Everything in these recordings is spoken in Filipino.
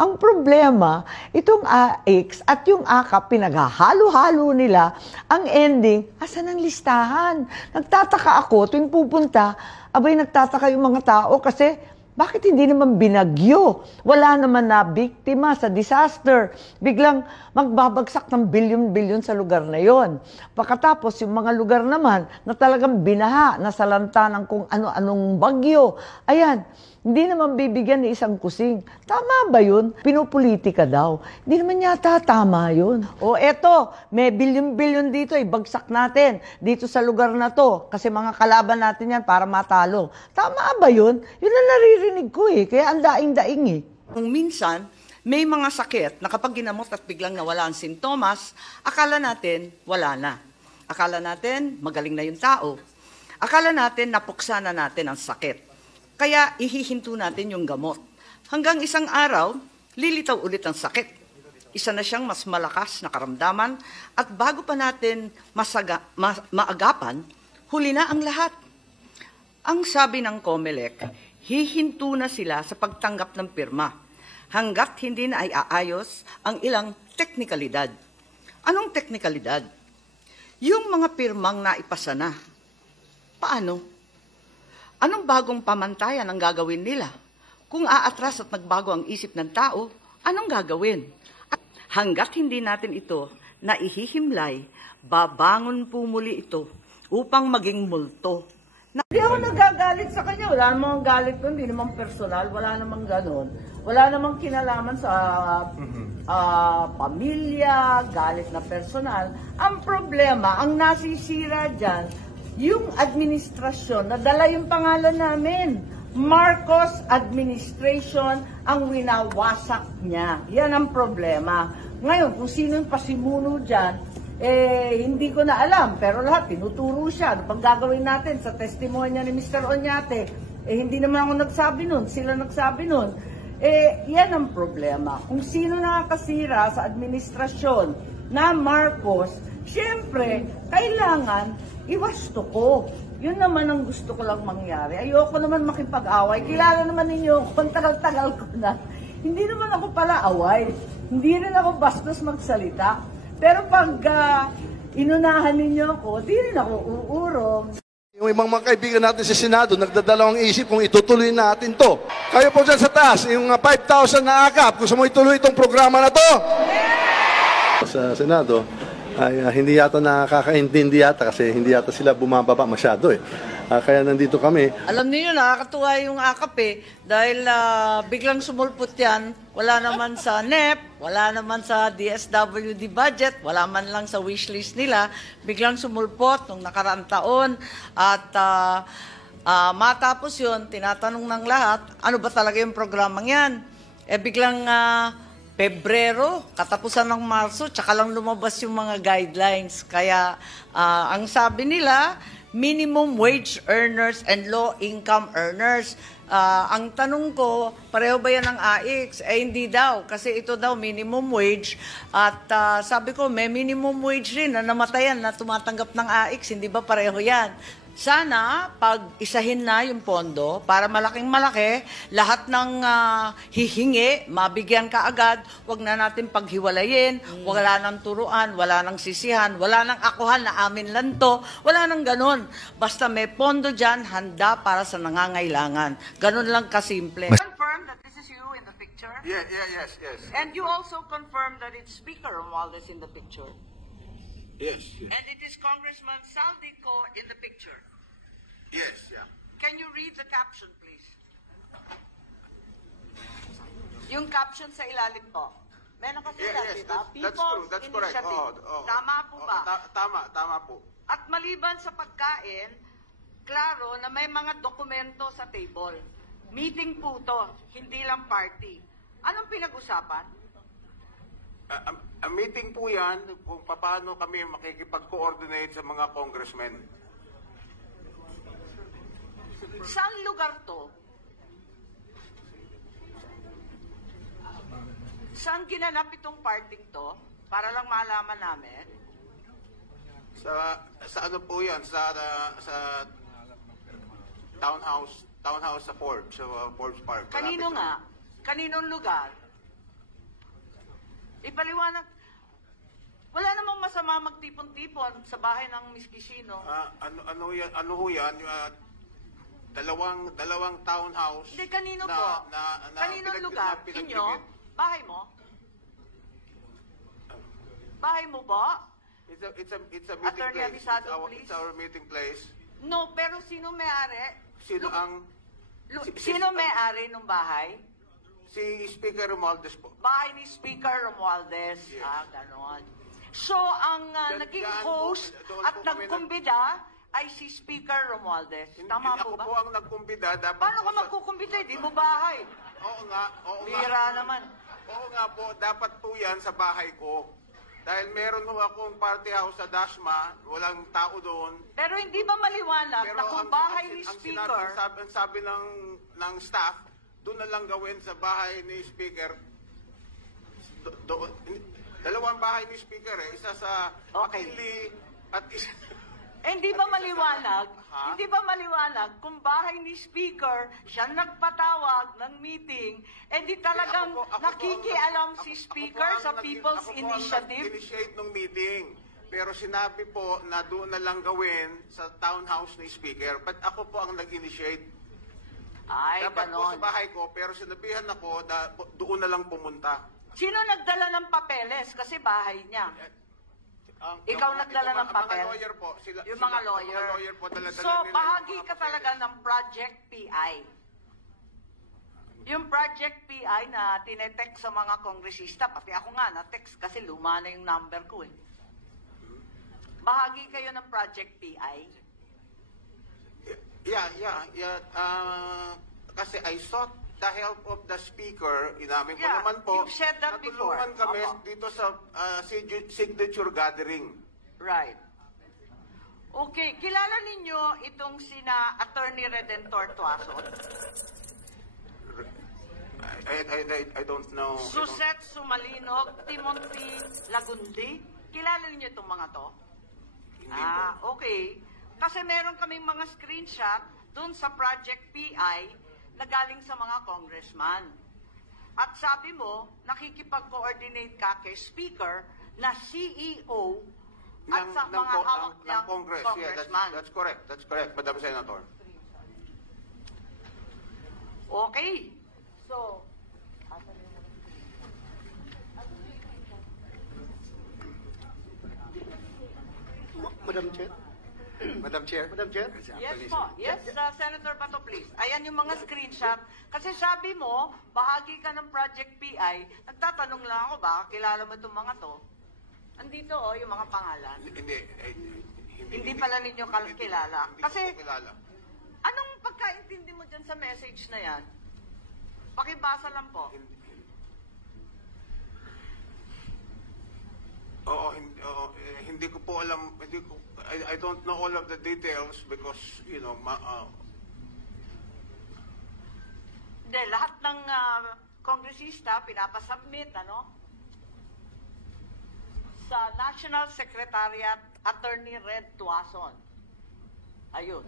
Ang problema, itong AX at yung AKAP, pinaghahalo-halo nila, ang ending, asan ang listahan? Nagtataka ako, tuwing pupunta, abay nagtataka yung mga tao kasi bakit hindi naman binagyo? Wala naman na biktima sa disaster. Biglang magbabagsak ng bilyon-bilyon sa lugar na yon. Pagkatapos, yung mga lugar naman na talagang binaha, nasalanta ng kung ano-anong bagyo. Ayan, hindi naman bibigyan ni isang kusing. Tama ba yun? Pinopolitika daw. Hindi naman yata tama yun. O eto, may bilyon-bilyon dito, ibagsak natin dito sa lugar na to. Kasi mga kalaban natin yan para matalo. Tama ba yun? Yun ang naririnig ko eh. Kaya ang daing-daing eh. Kung minsan, may mga sakit na kapag ginamot at biglang nawala ang sintomas, akala natin wala na. Akala natin magaling na yung tao. Akala natin napuksa na natin ang sakit. Kaya ihihinto natin yung gamot. Hanggang isang araw, lilitaw ulit ang sakit. Isa na siyang mas malakas na karamdaman at bago pa natin maagapan, huli na ang lahat. Ang sabi ng COMELEC, hihinto na sila sa pagtanggap ng pirma hanggat hindi na ay aayos ang ilang teknikalidad. Anong teknikalidad? Yung mga pirmang naipasa na. Paano? Anong bagong pamantayan ang gagawin nila? Kung aatras at nagbago ang isip ng tao, anong gagawin? At hanggat hindi natin ito naihihimlay, babangon po muli ito upang maging multo. Hindi ako nagagalit sa kanya. Wala namang galit ko, hindi naman personal, wala namang ganon. Wala namang kinalaman sa pamilya, galit na personal. Ang problema, ang nasisira dyan, yung administrasyon, nadala yung pangalan namin. Marcos Administration ang winawasak niya. Yan ang problema. Ngayon, kung sino yung pasimuno dyan, hindi ko na alam. Pero lahat, tinuturo siya. Ano pang gagawin natin sa testimonya ni Mr. Oñate? Hindi naman ako nagsabi nun. Sila nagsabi nun. Yan ang problema. Kung sino nakakasira sa administrasyon na Marcos, siyempre, kailangan iwasto ko. Yun naman ang gusto ko lang mangyari. Ayoko naman makipag-away. Kilala naman ninyo, kung tagal-tagal ko na. Hindi naman ako pala away. Hindi rin ako bastos magsalita. Pero pag inunahan ninyo ako, di rin ako uurong. Yung ibang mga kaibigan natin sa Senado, nagdadalawang isip kung itutuloy natin to. Kayo po dyan sa taas, yung 5,000 na akap, gusto mo ituloy itong programa na to? Sa Senado, ay hindi yata nakakaintindi yata kasi hindi yata sila bumababa masyado eh. Kaya nandito kami. Alam niyo, nakakatuwa yung AKAP dahil biglang sumulpot yan. Wala naman sa NEP, wala naman sa DSWD budget, wala man lang sa wishlist nila. Biglang sumulpot nung nakaraang taon at matapos yun, tinatanong ng lahat, ano ba talaga yung programang yan? Biglang Pebrero, katapusan ng Marso, tsaka lang lumabas yung mga guidelines. Kaya ang sabi nila, minimum wage earners and low income earners. Ang tanong ko, pareho ba yan ng AX? Hindi daw, kasi ito daw minimum wage. At sabi ko, may minimum wage rin na namatayan na tumatanggap ng AX. Hindi ba pareho yan? Sana, pag isahin na yung pondo, para malaking-malaki, lahat ng hihingi, mabigyan ka agad, wag na natin paghiwalayin, wala nang turuan, wala nang sisihan, wala nang akuhan na amin lang to, wala nang ganun. Basta may pondo dyan, handa para sa nangangailangan. Ganun lang kasimple. Confirm that this is you in the picture? Yes. And you also confirm that it's Speaker Romualdez in the picture? Yes. And it is Congressman Saldico in the picture? Yes, yeah. Can you read the caption, please? Yung caption sa ilalim po. Meron kasi Yes, diba? that's true. That's correct. Tama po ba? Tama po. At maliban sa pagkain, klaro na may mga dokumento sa table. Meeting po to, hindi lang party. Anong pinag-usapan? Ang meeting po yan kung paano kami makikipag-coordinate sa mga congressmen. Saan lugar to? Saan ginanap itong parting to? Para lang malaman namin. Sa ano po yan? Sa townhouse sa Forbes Park. Kanino nga? Kaninong lugar? Ipaliwanag. Wala namang masama magtipon-tipon sa bahay ng Miss Quisino. Ano ho yan? Dalawang townhouse. Hindi, kanino na, po? Na Kaninong lugar? pinagpipit. Inyo? Bahay mo? Bahay mo ba? It's a meeting Attorney place. Abisado, please. It's our meeting place. No, pero sino may-ari? Sino ang... Sino may-ari ng bahay? Si Speaker Romualdez po. Bahay ni Speaker Romualdez. Yes. Ganon. So, ang naging Diyan host doon at po kami nagkumbida ay si Speaker Romualdez. Tama po Ako ba? po ang nagkumbida. Dapat Paano ka po magkukumbida? Di mo bahay. Oo nga. Bira naman. Oo nga po. Dapat po yan sa bahay ko. Dahil meron ho akong party house sa Dasma. Walang tao doon. Pero hindi ba maliwanag na kung bahay ni Speaker... Ang sabi ng staff, doon na lang gawin sa bahay ni Speaker. Dalawang bahay ni Speaker eh. Isa sa Okay. McKinley at isa... Hindi ba maliwanag? Ha? Hindi ba maliwanag kung bahay ni Speaker siya nagpatawag ng meeting, di talagang Ako po nakikialam ang- si ako Speaker po ang sa People's ako po ang Initiative? nag-initiate ng meeting. Pero sinabi po na doon na lang gawin sa townhouse ni Speaker. But ako po ang nag-initiate. Ay, Dapat po sa ganon. bahay ko, pero sinabihan ako na doon na lang pumunta. Sino nagdala ng papeles? Kasi bahay niya. Ikaw nagdala ng papel? Mga lawyer po. Yung mga lawyer. Mga lawyer po, dala-dala So, nila yung bahagi mga ka papeles. talaga ng Project PI. Yung Project PI na tinetext sa mga kongresista, pati ako nga na-text kasi luma na yung number ko eh. Bahagi kayo ng Project PI. Yeah. Kasi I sought the help of the speaker. Inamin ko Yeah, naman po. you've said that before. Natulungan kami Opo. dito sa signature gathering. Right. Okay, kilala ninyo itong sina Attorney Redentor Tuason? I don't know. Suset Sumalinog, Timothy Lagundi. Kilala niyo itong mga to? Hindi po. Okay. Kasi meron kaming mga screenshot dun sa Project PI na galing sa mga congressman. At sabi mo, nakikipag-coordinate ka kay Speaker na CEO at sa mga hawak ng niyang Congress. Yeah, congressman. that's correct. That's correct, Madam Senator. Okay. So, Madam Chair? Madam Chair. Madam Chair? yes po. Yes, Senator Bato, please. Ayan yung mga screenshot. Kasi sabi mo, bahagi ka ng Project PI. Nagtatanong lang ako, baka kilala mo itong mga to. Andito yung mga pangalan. Hindi pala ninyo kilala. Hindi Kasi, ko kilala. anong pagkaintindi mo dyan sa message na yan? Pakibasa lang po. Hindi ko po alam. I don't know all of the details because, Hindi, lahat ng kongresista pinapasubmit, sa National Secretariat Attorney Red Tuason. Ayun.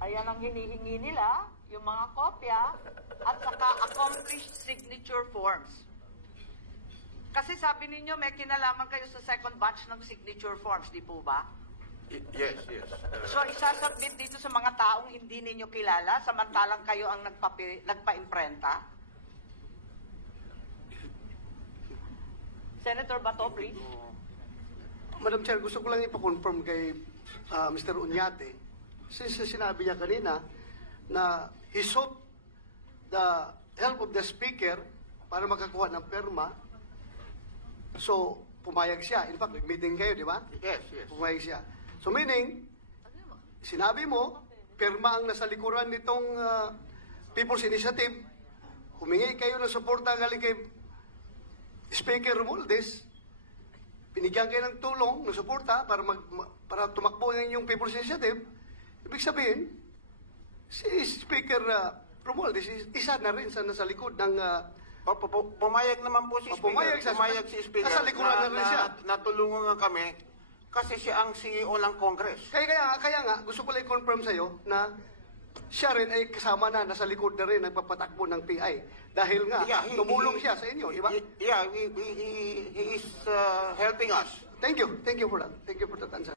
Ayan ang hinihingi nila, yung mga kopya, at saka accomplished signature forms. Kasi sabi ninyo, may kinalaman kayo sa second batch ng signature forms, di po ba? Yes. So, isasubmit dito sa mga taong hindi ninyo kilala, samantalang kayo ang nagpa-imprenta? Senator Bato, please. Madam Chair, gusto ko lang ipa-confirm kay Mr. Uñate. Since sinabi niya kanina na he sought the help of the Speaker para makakuha ng perma. So, pumayag siya. In fact, meeting kayo, di ba? Yes. Pumayag siya. So, meaning, sinabi mo, perma ang nasa likuran nitong People's Initiative. Humingi kayo ng suporta galing kay Speaker Romualdez. Binigyan kayo ng tulong, ng suporta para tumakbo ng yung People's Initiative. Ibig sabihin, si Speaker Romualdez isa na rin sa nasa likod ng Pumayag naman po si Speaker. Pumayag si Speaker. Nasa likuran na rin siya. Natulungan nga kami kasi siya ang CEO ng Congress. Kaya nga, gusto ko lang i-confirm sa'yo na siya rin ay kasama na, nasa likod na rin, nagpapatakbo ng PI. Dahil nga, he- tumulong he- siya sa inyo, di ba? Yeah, he is helping us. Thank you for that. Thank you for that answer.